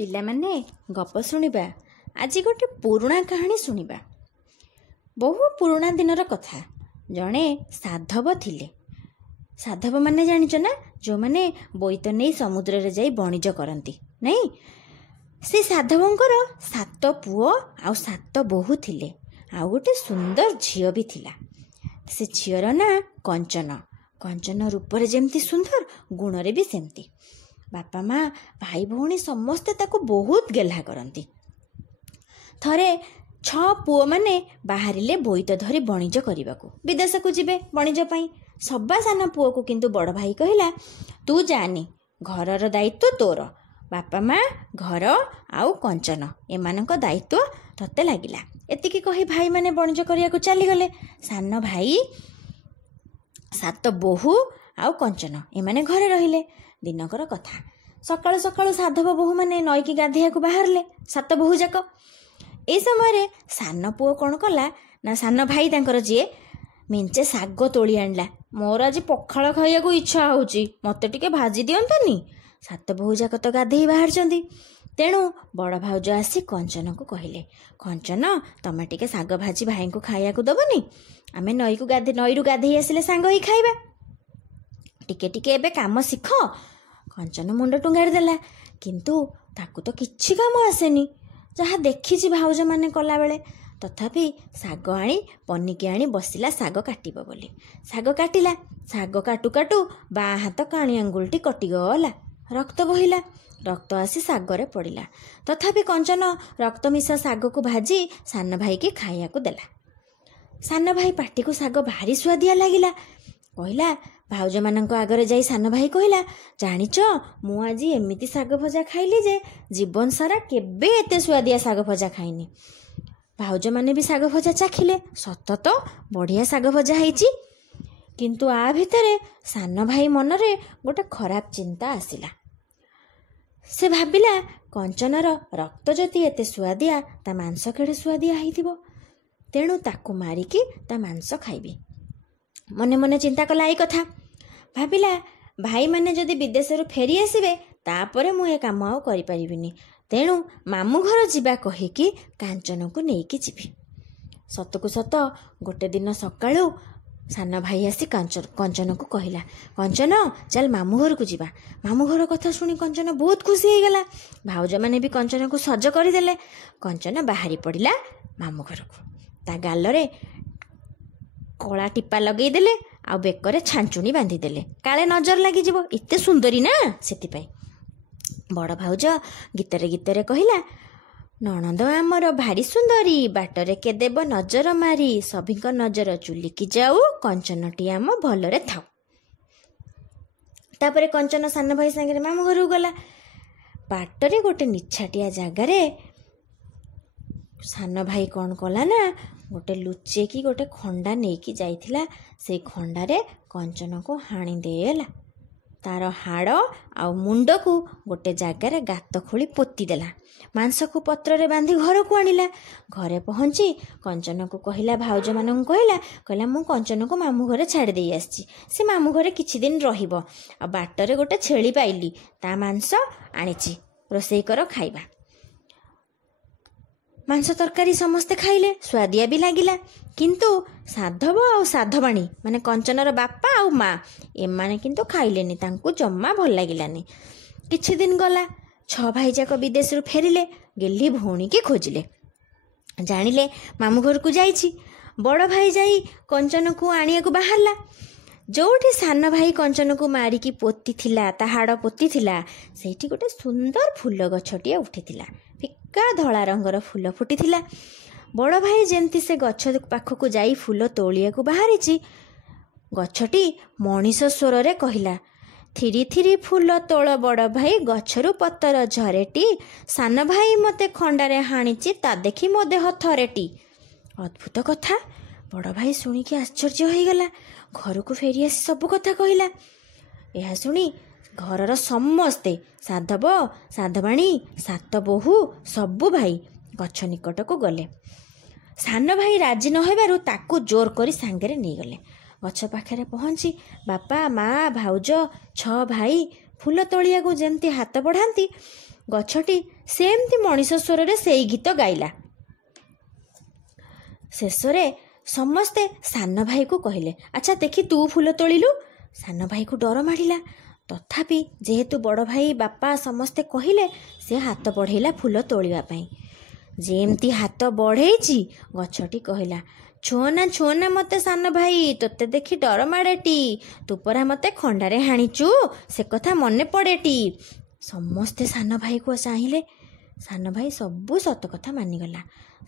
ପିଲାମାନେ ଗପ ଶୁଣିବା। ଆଜି ଗୋଟେ ପୁରୁଣା କାହାଣୀ ଶୁଣିବା। ବହୁ ପୁରୁଣା ଦିନର କଥା। ଜଣେ ସାଧବ ଥିଲେ। ସାଧବ ମାନେ ଜାଣିଛ ନା, ଯେଉଁମାନେ ବୋଇତ ନେଇ ସମୁଦ୍ରରେ ଯାଇ ବଣିଜ କରନ୍ତି, ନାଇଁ? ସେ ସାଧବଙ୍କର 7 ପୁଅ ଆଉ 7 ବୋହୂ ଥିଲେ। ଆଉ ଗୋଟେ ସୁନ୍ଦର ଝିଅ ବି ଥିଲା। ସେ ଝିଅର ନାଁ କଞ୍ଚନ। କଞ୍ଚନ ରୂପରେ ଯେମିତି ସୁନ୍ଦର, ଗୁଣରେ ବି ସେମିତି। ବାପା ମା ଭାଇ ଭଉଣୀ ସମସ୍ତେ ତାକୁ ବହୁତ ଗେହ୍ଲା କରନ୍ତି। ଥରେ 6 ପୁଅମାନେ ବାହାରିଲେ ବୋଇତ ଧରି ବଣିଜ କରିବାକୁ। ବିଦେଶକୁ ଯିବେ ବଣିଜ ପାଇଁ। ସବା ସାନ ପୁଅକୁ କିନ୍ତୁ ବଡ଼ ଭାଇ କହିଲା, ତୁ ଯାନି, ଘରର ଦାୟିତ୍ୱ ତୋର। ବାପା ମା, ଘର ଆଉ କଞ୍ଚନ, ଏମାନଙ୍କ ଦାୟିତ୍ୱ ତତେ ଲାଗିଲା। ଏତିକି କହି ଭାଇମାନେ ବଣିଜ କରିବାକୁ ଚାଲିଗଲେ। ସାନ ଭାଇ, 7 ବୋହୂ ଆଉ କଞ୍ଚନ, ଏମାନେ ଘରେ ରହିଲେ। ଦିନକର କଥା। ସକାଳୁ ସକାଳୁ ସାଧବ ବୋହୂମାନେ ନଈକି ଗାଧୋଇବାକୁ ବାହାରିଲେ, 7 ବୋହୂ ଯାକ। ଏଇ ସମୟରେ ସାନ ପୁଅ କ'ଣ କଲା ନା, ସାନ ଭାଇ ତାଙ୍କର ଯିଏ, ମେଞ୍ଚେ ଶାଗ ତୋଳି ଆଣିଲା। ମୋର ଆଜି ପଖାଳ ଖାଇବାକୁ ଇଚ୍ଛା ହେଉଛି, ମୋତେ ଟିକେ ଭାଜି ଦିଅନ୍ତନି। 7 ବୋହୂ ଯାକ ତ ଗାଧେଇ ବାହାରିଛନ୍ତି। ତେଣୁ ବଡ଼ ଭାଉଜ ଆସି କଞ୍ଚନକୁ କହିଲେ, କଞ୍ଚନ, ତମେ ଟିକେ ଶାଗ ଭାଜି ଭାଇଙ୍କୁ ଖାଇବାକୁ ଦେବନି? ଆମେ ନଈରୁ ଗାଧେଇ ଆସିଲେ ସାଙ୍ଗ ହେଇ ଖାଇବା। ଟିକେ ଟିକେ ଏବେ କାମ ଶିଖ। କଞ୍ଚନ ମୁଣ୍ଡ ଟୁଙ୍ଗାରି ଦେଲା। କିନ୍ତୁ ତାକୁ ତ କିଛି କାମ ଆସେନି, ଯାହା ଦେଖିଛି ଭାଉଜମାନେ କଲାବେଳେ। ତଥାପି ଶାଗ ଆଣି ପନିକି ଆଣି ବସିଲା ଶାଗ କାଟିବ ବୋଲି। ଶାଗ କାଟିଲା। ଶାଗ କାଟୁ କାଟୁ ବାଁ ହାତ କାଣି ଆଙ୍ଗୁଳିଟି କଟିଗଲା। ରକ୍ତ ବୋହିଲା। ରକ୍ତ ଆସି ଶାଗରେ ପଡ଼ିଲା। ତଥାପି କଞ୍ଚନ ରକ୍ତ ମିଶା ଶାଗକୁ ଭାଜି ସାନ ଭାଇକି ଖାଇବାକୁ ଦେଲା। ସାନ ଭାଇ ପାଟିକୁ ଶାଗ ଭାରି ସୁଆଦିଆ ଲାଗିଲା। କହିଲା, ଭାଉଜମାନଙ୍କ ଆଗରେ ଯାଇ ସାନ ଭାଇ କହିଲା, ଜାଣିଛ, ମୁଁ ଆଜି ଏମିତି ଶାଗ ଭଜା ଖାଇଲି ଯେ ଜୀବନ ସାରା କେବେ ଏତେ ସୁଆଦିଆ ଶାଗ ଭଜା ଖାଇନି। ଭାଉଜମାନେ ବି ଶାଗ ଭଜା ଚାଖିଲେ। ସତ ତ, ବଢ଼ିଆ ଶାଗ ଭଜା ହେଇଛି। କିନ୍ତୁ ଆ ଭିତରେ ସାନ ଭାଇ ମନରେ ଗୋଟେ ଖରାପ ଚିନ୍ତା ଆସିଲା। ସେ ଭାବିଲା, କଞ୍ଚନର ରକ୍ତ ଯଦି ଏତେ ସୁଆଦିଆ, ତା ମାଂସ କେଡ଼େ ସୁଆଦିଆ ହେଇଥିବ। ତେଣୁ ତାକୁ ମାରିକି ତା ମାଂସ ଖାଇବି। ମନେ ମନେ ଚିନ୍ତା କଲା ଏଇ କଥା। ଭାବିଲା, ଭାଇମାନେ ଯଦି ବିଦେଶରୁ ଫେରି ଆସିବେ, ତାପରେ ମୁଁ ଏ କାମ ଆଉ କରିପାରିବିନି। ତେଣୁ ମାମୁଁ ଘର ଯିବା କହିକି କାଞ୍ଚନକୁ ନେଇକି ଯିବି। ସତକୁ ସତ ଗୋଟେ ଦିନ ସକାଳୁ ସାନ ଭାଇ ଆସି କଞ୍ଚନକୁ କହିଲା, କଞ୍ଚନ, ଚାଲ ମାମୁଁ ଘରକୁ ଯିବା। ମାମୁଁ ଘର କଥା ଶୁଣି କଞ୍ଚନ ବହୁତ ଖୁସି ହେଇଗଲା। ଭାଉଜମାନେ ବି କଞ୍ଚନକୁ ସଜ କରିଦେଲେ। କଞ୍ଚନ ବାହାରି ପଡ଼ିଲା ମାମୁଁ ଘରକୁ। ତା ଗାଲରେ କଳା ଟିପା ଲଗେଇଦେଲେ, ଆଉ ବେକରେ ଛାଞ୍ଚୁଣି ବାନ୍ଧିଦେଲେ, କାଳେ ନଜର ଲାଗିଯିବ, ଏତେ ସୁନ୍ଦରୀ ନା, ସେଥିପାଇଁ। ବଡ଼ ଭାଉଜ ଗୀତରେ ଗୀତରେ କହିଲା, ନଣନ୍ଦ ଆମର ଭାରି ସୁନ୍ଦରୀ, ବାଟରେ କେ ଦେବ ନଜର ମାରି, ସଭିଙ୍କ ନଜର ଚୁଲିକି ଯାଉ, କଞ୍ଚନଟି ଆମ ଭଲରେ ଥାଉ। ତାପରେ କଞ୍ଚନ ସାନ ଭାଇ ସାଙ୍ଗରେ ମାମୁଁ ଘରକୁ ଗଲା। ବାଟରେ ଗୋଟେ ନିଛାଟିଆ ଜାଗାରେ ସାନ ଭାଇ କ'ଣ କଲା ନା, ଗୋଟେ ଲୁଚେଇକି ଗୋଟେ ଖଣ୍ଡା ନେଇକି ଯାଇଥିଲା। ସେଇ ଖଣ୍ଡାରେ କଞ୍ଚନକୁ ହାଣି ଦେଲା। ତାର ହାଡ଼ ଆଉ ମୁଣ୍ଡକୁ ଗୋଟେ ଜାଗାରେ ଗାତ ଖୋଳି ପୋତିଦେଲା। ମାଂସକୁ ପତ୍ରରେ ବାନ୍ଧି ଘରକୁ ଆଣିଲା। ଘରେ ପହଞ୍ଚି କଞ୍ଚନକୁ କହିଲା, ଭାଉଜମାନଙ୍କୁ କହିଲା, ମୁଁ କଞ୍ଚନକୁ ମାମୁଁ ଘରେ ଛାଡ଼ି ଦେଇ ଆସିଛି। ସେ ମାମୁଁ ଘରେ କିଛି ଦିନ ରହିବ। ଆଉ ବାଟରେ ଗୋଟେ ଛେଳି ପାଇଲି, ତା ମାଂସ ଆଣିଛି, ରୋଷେଇ କର ଖାଇବା। ମାଂସ ତରକାରୀ ସମସ୍ତେ ଖାଇଲେ, ସୁଆଦିଆ ବି ଲାଗିଲା। କିନ୍ତୁ ସାଧବ ଆଉ ସାଧବାଣୀ, ମାନେ କଞ୍ଚନର ବାପା ଆଉ ମା, ଏମାନେ କିନ୍ତୁ ଖାଇଲେନି। ତାଙ୍କୁ ଜମା ଭଲ ଲାଗିଲାନି। କିଛି ଦିନ ଗଲା। 6 ଭାଇ ଯାକ ବିଦେଶରୁ ଫେରିଲେ। ଗେହ୍ଲି ଭଉଣୀକି ଖୋଜିଲେ। ଜାଣିଲେ ମାମୁଁ ଘରକୁ ଯାଇଛି। ବଡ଼ ଭାଇ ଯାଇ କଞ୍ଚନକୁ ଆଣିବାକୁ ବାହାରିଲା। ଯୋଉଠି ସାନ ଭାଇ କଞ୍ଚନକୁ ମାରିକି ପୋତିଥିଲା, ତା ହାଡ଼ ପୋତିଥିଲା, ସେଇଠି ଗୋଟେ ସୁନ୍ଦର ଫୁଲ ଗଛଟିଏ ଉଠିଥିଲା। ଫିକା ଧଳା ରଙ୍ଗର ଫୁଲ ଫୁଟିଥିଲା। ବଡ଼ ଭାଇ ଯେମିତି ସେ ଗଛ ପାଖକୁ ଯାଇ ଫୁଲ ତୋଳିବାକୁ ବାହାରିଛି, ଗଛଟି ମଣିଷ ସ୍ୱରରେ କହିଲା, ଥିରି ଥିରି ଫୁଲ ତୋଳ ବଡ଼ ଭାଇ, ଗଛରୁ ପତର ଝରେଟି, ସାନ ଭାଇ ମୋତେ ଖଣ୍ଡାରେ ହାଣିଛି, ତା ଦେଖି ମୋ ଦେହ ଥରେଟି। ଅଦ୍ଭୁତ କଥା। ବଡ଼ ଭାଇ ଶୁଣିକି ଆଶ୍ଚର୍ଯ୍ୟ ହେଇଗଲା। ଘରକୁ ଫେରି ଆସି ସବୁ କଥା କହିଲା। ଏହା ଶୁଣି ଘରର ସମସ୍ତେ, ସାଧବ, ସାଧବାଣୀ, 7 ବୋହୂ, ସବୁ ଭାଇ ଗଛ ନିକଟକୁ ଗଲେ। ସାନ ଭାଇ ରାଜି ନ ହେବାରୁ ତାକୁ ଜୋର କରି ସାଙ୍ଗରେ ନେଇଗଲେ। ଗଛ ପାଖରେ ପହଞ୍ଚି ବାପା, ମା, ଭାଉଜ, 6 ଭାଇ ଫୁଲ ତୋଳିବାକୁ ଯେମିତି ହାତ ବଢ଼ାନ୍ତି ଗଛଟି ସେମିତି ମଣିଷ ସ୍ୱରରେ ସେଇ ଗୀତ ଗାଇଲା। ଶେଷରେ ସମସ୍ତେ ସାନ ଭାଇକୁ କହିଲେ, ଆଚ୍ଛା ଦେଖି ତୁ ଫୁଲ ତୋଳିଲୁ। ସାନ ଭାଇକୁ ଡର ମାଡ଼ିଲା, ତଥାପି ଯେହେତୁ ବଡ଼ ଭାଇ ବାପା ସମସ୍ତେ କହିଲେ ସେ ହାତ ବଢ଼େଇଲା ଫୁଲ ତୋଳିବା ପାଇଁ। ଯେମିତି ହାତ ବଢ଼େଇଛି ଗଛଟି କହିଲା, ଛୁଅଁନା ମୋତେ ସାନ ଭାଇ, ତୋତେ ଦେଖି ଡର ମାଡ଼େଟି, ତୁ ପରା ମୋତେ ଖଣ୍ଡାରେ ହାଣିଛୁ, ସେ କଥା ମନେ ପଡ଼େଟି। ସମସ୍ତେ ସାନ ଭାଇକୁ ଚାହିଁଲେ। ସାନ ଭାଇ ସବୁ ସତ କଥା ମାନିଗଲା।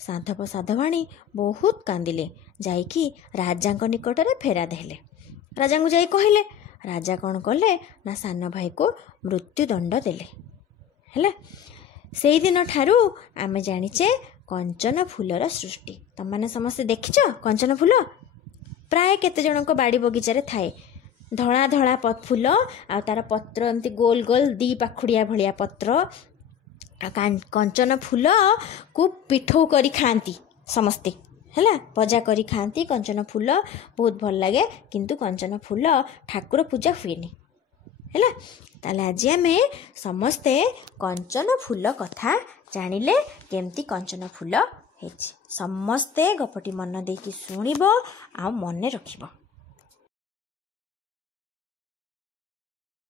ସାଧବ ସାଧବାଣୀ ବହୁତ କାନ୍ଦିଲେ, ଯାଇକି ରାଜାଙ୍କ ନିକଟରେ ଫେରାଦ ହେଲେ। ରାଜାଙ୍କୁ ଯାଇ କହିଲେ। ରାଜା କ'ଣ କଲେ ନା ସାନ ଭାଇକୁ ମୃତ୍ୟୁଦଣ୍ଡ ଦେଲେ। ହେଲା, ସେଇଦିନ ଠାରୁ ଆମେ ଜାଣିଛେ କଞ୍ଚନ ଫୁଲର ସୃଷ୍ଟି। ତମମାନେ ସମସ୍ତେ ଦେଖିଛ କଞ୍ଚନ ଫୁଲ? ପ୍ରାୟ କେତେ ଜଣଙ୍କ ବାଡ଼ି ବଗିଚାରେ ଥାଏ। ଧଳା ଧଳା ଫୁଲ, ଆଉ ତାର ପତ୍ର ଏମିତି ଗୋଲ ଗୋଲ 2 ପାଖୁଡ଼ିଆ ଭଳିଆ ପତ୍ର। କଞ୍ଚନ ଫୁଲକୁ ପିଠଉ କରି ଖାଆନ୍ତି ସମସ୍ତେ। ହେଲା, ଭଜା କରି ଖାଆନ୍ତି। କଞ୍ଚନ ଫୁଲ ବହୁତ ଭଲ ଲାଗେ, କିନ୍ତୁ କଞ୍ଚନ ଫୁଲ ଠାକୁର ପୂଜା ହୁଏନି। ହେଲା, ତାହେଲେ ଆଜି ଆମେ ସମସ୍ତେ କଞ୍ଚନ ଫୁଲ କଥା ଜାଣିଲେ, କେମିତି କଞ୍ଚନ ଫୁଲ ହେଇଛି। ସମସ୍ତେ ଗପଟି ମନ ଦେଇକି ଶୁଣିବ ଆଉ ମନେ ରଖିବ।